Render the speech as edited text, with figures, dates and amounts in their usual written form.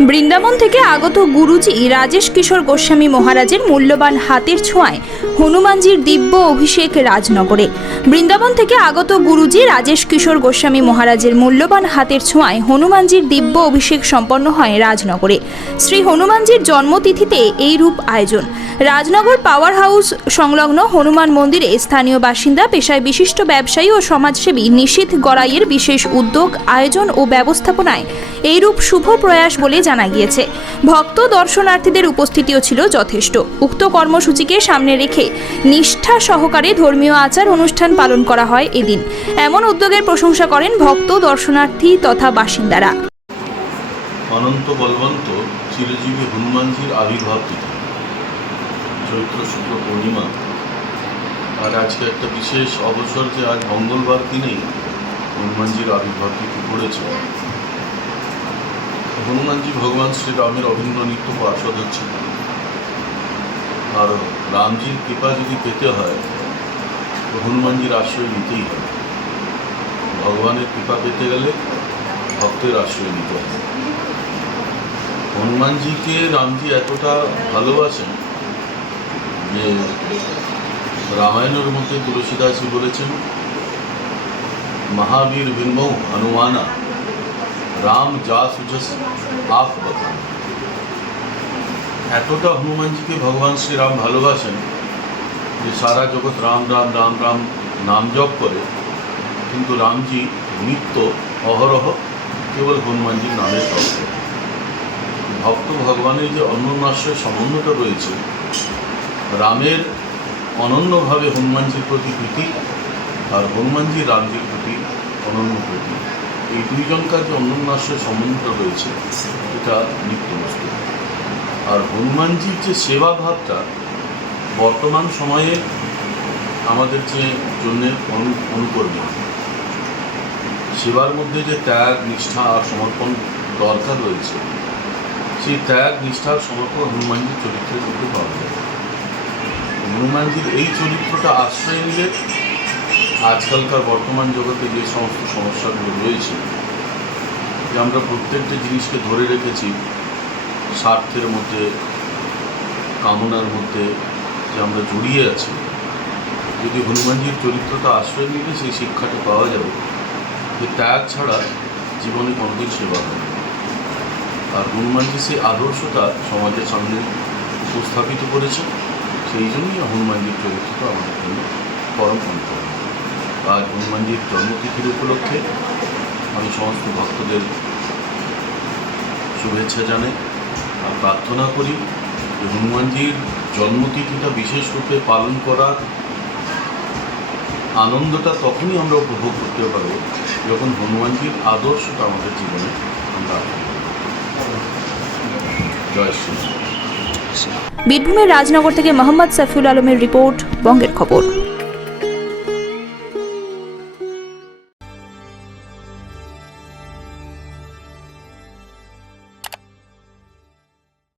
বৃন্দাবন থেকে আগত গুরুজি রাজেশ কিশোর গোস্বামী মহারাজের মূল্যবান হাতের ছোঁয়ায় হনুমানজির দিব্য অভিষেক রাজনগরে। বৃন্দাবন থেকে আগত গুরুজি রাজেশ কিশোর গোস্বামী মহারাজের মূল্যবান হাতের ছোঁয়ায় হনুমানজির দিব্য অভিষেক সম্পন্ন হয় রাজনগরে। শ্রী হনুমানজির জন্মতিথিতে এই রূপ আয়োজন। রাজনগর পাওয়ার হাউস সংলগ্ন হনুমান মন্দিরে স্থানীয় বাসিন্দা, পেশায় বিশিষ্ট ব্যবসায়ী ও সমাজসেবী নিশীথ গড়াইয়ের বিশেষ উদ্যোগ, আয়োজন ও ব্যবস্থাপনায় এইরূপ শুভ প্রয়াস বলে জানা গিয়েছে। ভক্ত দর্শনার্থীদের উপস্থিতিও ছিল যথেষ্ট। উক্ত কর্মসূচিকে সামনে রেখে নিষ্ঠা সহকারে ধর্মীয় আচার অনুষ্ঠান পালন করা হয় এদিন। এমন উদ্যোগের প্রশংসা করেন ভক্ত, দর্শনার্থী তথা বাসিন্দারা। অনন্ত বলবন্ত চিরজীবী হনুমানজির আবির্ভাব তিথি চৈত্র শুক্ল পূর্ণিমা। আর আজকে একটা বিশেষ অবসর যে আজ মঙ্গলবার দিনেই হনুমানজির আবির্ভাব তিথি পড়েছে। হনুমানজি ভগবান শ্রীরামের অভিন্ন নিত্য পার্ষদ হচ্ছেন। আর রামজির কৃপা যদি পেতে হয় তো হনুমানজির আশ্রয় নিতেই হয়। ভগবানের কৃপা পেতে গেলে ভক্তের আশ্রয় নিতে হয়। হনুমানজিকে রামজি এতটা ভালোবাসেন যে রামায়ণের মধ্যে তুলসীদাসজি বলেছেন, মহাবীর বিনমৌ হনুমানা রাম যা সুজস আপ বতান। এতটা হনুমানজিকে ভগবান শ্রীরাম ভালোবাসেন যে সারা জগৎ রাম রাম রাম রাম নাম জপ করে, কিন্তু রামজি নিত্য অহরহ কেবল হনুমানজির নামের ভক্ত। ভক্ত ভগবানের যে অন্যোন্যাশ্রয় সম্বন্ধটা রয়েছে, রামের অনন্যভাবে হনুমানজির প্রতি প্রীতি আর হনুমানজির রামজির প্রতি অনন্য প্রীতি, এই দুইজনকার যে অন্যোন্যাশ্রয় সম্বন্ধটা রয়েছে এটা নিত্য বস্তু। আর হনুমানজির যে সেবা ভাবটা বর্তমান সময়ে আমাদের যে জন্যে অনুকরণীয়, সেবার মধ্যে যে ত্যাগ, নিষ্ঠা আর সমর্পণ দরকার রয়েছে, সেই ত্যাগ, নিষ্ঠার সমর্পণ হনুমানজির চরিত্রের মধ্যে পাওয়া যায়। হনুমানজির এই চরিত্রটা আশ্রয় নিলে আজকালকার বর্তমান জগতে যে সমস্ত সমস্যাগুলো রয়েছে, যে আমরা প্রত্যেকটা জিনিসকে ধরে রেখেছি স্বার্থের মধ্যে, কামনার মধ্যে, যে আমরা জড়িয়ে আছি, যদি হনুমানজির চরিত্রটা আশ্রয় নিলে সেই শিক্ষাটা পাওয়া যাবে যে ত্যাগ ছাড়া জীবনে কোনোদিন সেবা হবে। আর হনুমানজি সেই আদর্শটা সমাজের সামনে উপস্থাপিত করেছে, সেই জন্যই হনুমানজির চরিত্রটা আমাদের জন্য পরম অন্তর। আজ হনুমানজির জন্মতিথির উপলক্ষে আমি সমস্ত ভক্তদের শুভেচ্ছা জানাই আর প্রার্থনা করি যে হনুমানজির জন্মতিথিটা বিশেষ রূপে পালন করার আনন্দটা তখনই আমরা উপভোগ করতে পারবো যখন হনুমানজির আদর্শটা আমাদের জীবনে আমরা জয় শ্রী। বীরভূমের রাজনগর থেকে মোহাম্মদ সাফিউল আলমের রিপোর্ট, বঙ্গের খবর।